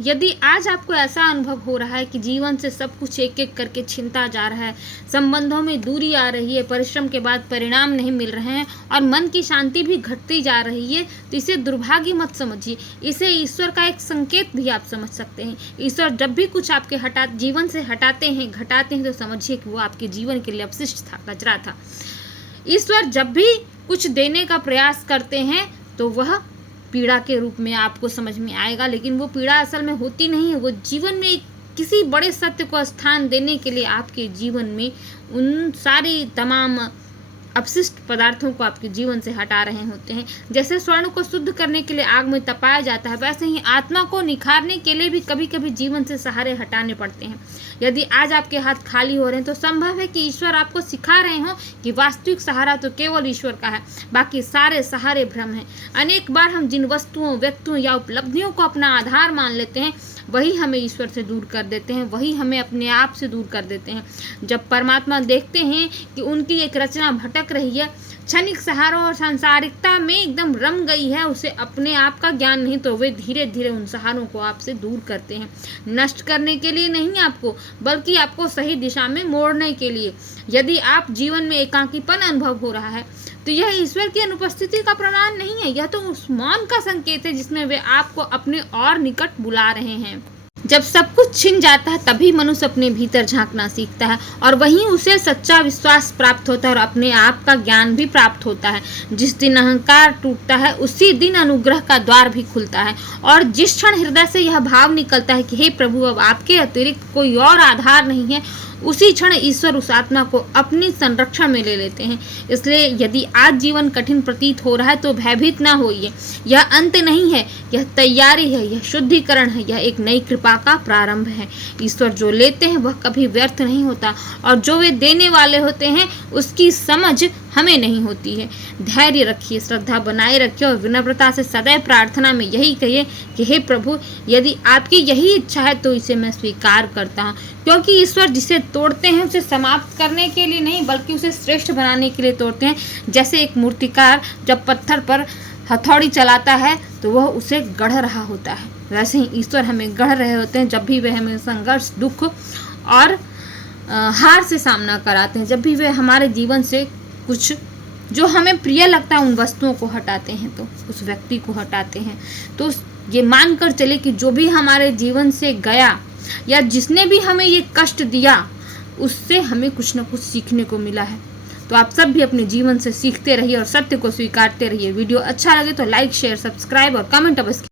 यदि आज आपको ऐसा अनुभव हो रहा है कि जीवन से सब कुछ एक एक करके छिनता जा रहा है, संबंधों में दूरी आ रही है, परिश्रम के बाद परिणाम नहीं मिल रहे हैं और मन की शांति भी घटती जा रही है, तो इसे दुर्भाग्य मत समझिए। इसे ईश्वर का एक संकेत भी आप समझ सकते हैं। ईश्वर जब भी कुछ आपके जीवन से हटाते हैं, घटाते हैं, तो समझिए कि वो आपके जीवन के लिए अपशिष्ट था, कचरा था। ईश्वर जब भी कुछ देने का प्रयास करते हैं तो वह पीड़ा के रूप में आपको समझ में आएगा, लेकिन वो पीड़ा असल में होती नहीं है। वो जीवन में किसी बड़े सत्य को स्थान देने के लिए आपके जीवन में उन सारी तमाम अपशिष्ट पदार्थों को आपके जीवन से हटा रहे होते हैं। जैसे स्वर्ण को शुद्ध करने के लिए आग में तपाया जाता है, वैसे ही आत्मा को निखारने के लिए भी कभी कभी जीवन से सहारे हटाने पड़ते हैं। यदि आज आपके हाथ खाली हो रहे हैं तो संभव है कि ईश्वर आपको सिखा रहे हों कि वास्तविक सहारा तो केवल ईश्वर का है, बाकी सारे सहारे भ्रम हैं। अनेक बार हम जिन वस्तुओं, व्यक्तियों या उपलब्धियों को अपना आधार मान लेते हैं, वही हमें ईश्वर से दूर कर देते हैं, वही हमें अपने आप से दूर कर देते हैं। जब परमात्मा देखते हैं कि उनकी एक रचना भटक रही है, क्षणिक सहारों और सांसारिकता में एकदम रम गई है, उसे अपने आप का ज्ञान नहीं, तो वे धीरे धीरे उन सहारों को आपसे दूर करते हैं। नष्ट करने के लिए नहीं आपको, बल्कि आपको सही दिशा में मोड़ने के लिए। यदि आप जीवन में एकाकीपन अनुभव हो रहा है तो यह ईश्वर की अनुपस्थिति का प्रमाण नहीं है, यह तो उस मौन का संकेत है जिसमें वे आपको अपने और निकट बुला रहे हैं। जब सब कुछ छिन जाता है तभी मनुष्य अपने भीतर झांकना सीखता है और वहीं उसे सच्चा विश्वास प्राप्त होता है और अपने आप का ज्ञान भी प्राप्त होता है। जिस दिन अहंकार टूटता है उसी दिन अनुग्रह का द्वार भी खुलता है और जिस क्षण हृदय से यह भाव निकलता है कि हे प्रभु, अब आपके अतिरिक्त कोई और आधार नहीं है, उसी क्षण ईश्वर उस आत्मा को अपनी संरक्षण में ले लेते हैं। इसलिए यदि आज जीवन कठिन प्रतीत हो रहा है तो भयभीत ना होइए। यह अंत नहीं है, यह तैयारी है, यह शुद्धिकरण है, यह एक नई कृपा का प्रारंभ है। ईश्वर जो लेते हैं वह कभी व्यर्थ नहीं होता और जो वे देने वाले होते हैं उसकी समझ हमें नहीं होती है। धैर्य रखिए, श्रद्धा बनाए रखिए और विनम्रता से सदैव प्रार्थना में यही कहिए कि हे प्रभु, यदि आपकी यही इच्छा है तो इसे मैं स्वीकार करता हूँ। क्योंकि ईश्वर जिसे तोड़ते हैं उसे समाप्त करने के लिए नहीं, बल्कि उसे श्रेष्ठ बनाने के लिए तोड़ते हैं। जैसे एक मूर्तिकार जब पत्थर पर हथौड़ी चलाता है तो वह उसे गढ़ रहा होता है, वैसे ही ईश्वर हमें गढ़ रहे होते हैं जब भी वे हमें संघर्ष, दुख और हार से सामना कराते हैं। जब भी वे हमारे जीवन से कुछ जो हमें प्रिय लगता है उन वस्तुओं को हटाते हैं, तो उस व्यक्ति को हटाते हैं, तो ये मान कर चले कि जो भी हमारे जीवन से गया या जिसने भी हमें ये कष्ट दिया उससे हमें कुछ न कुछ सीखने को मिला है। तो आप सब भी अपने जीवन से सीखते रहिए और सत्य को स्वीकारते रहिए। वीडियो अच्छा लगे तो लाइक, शेयर, सब्सक्राइब और कमेंट अवश्य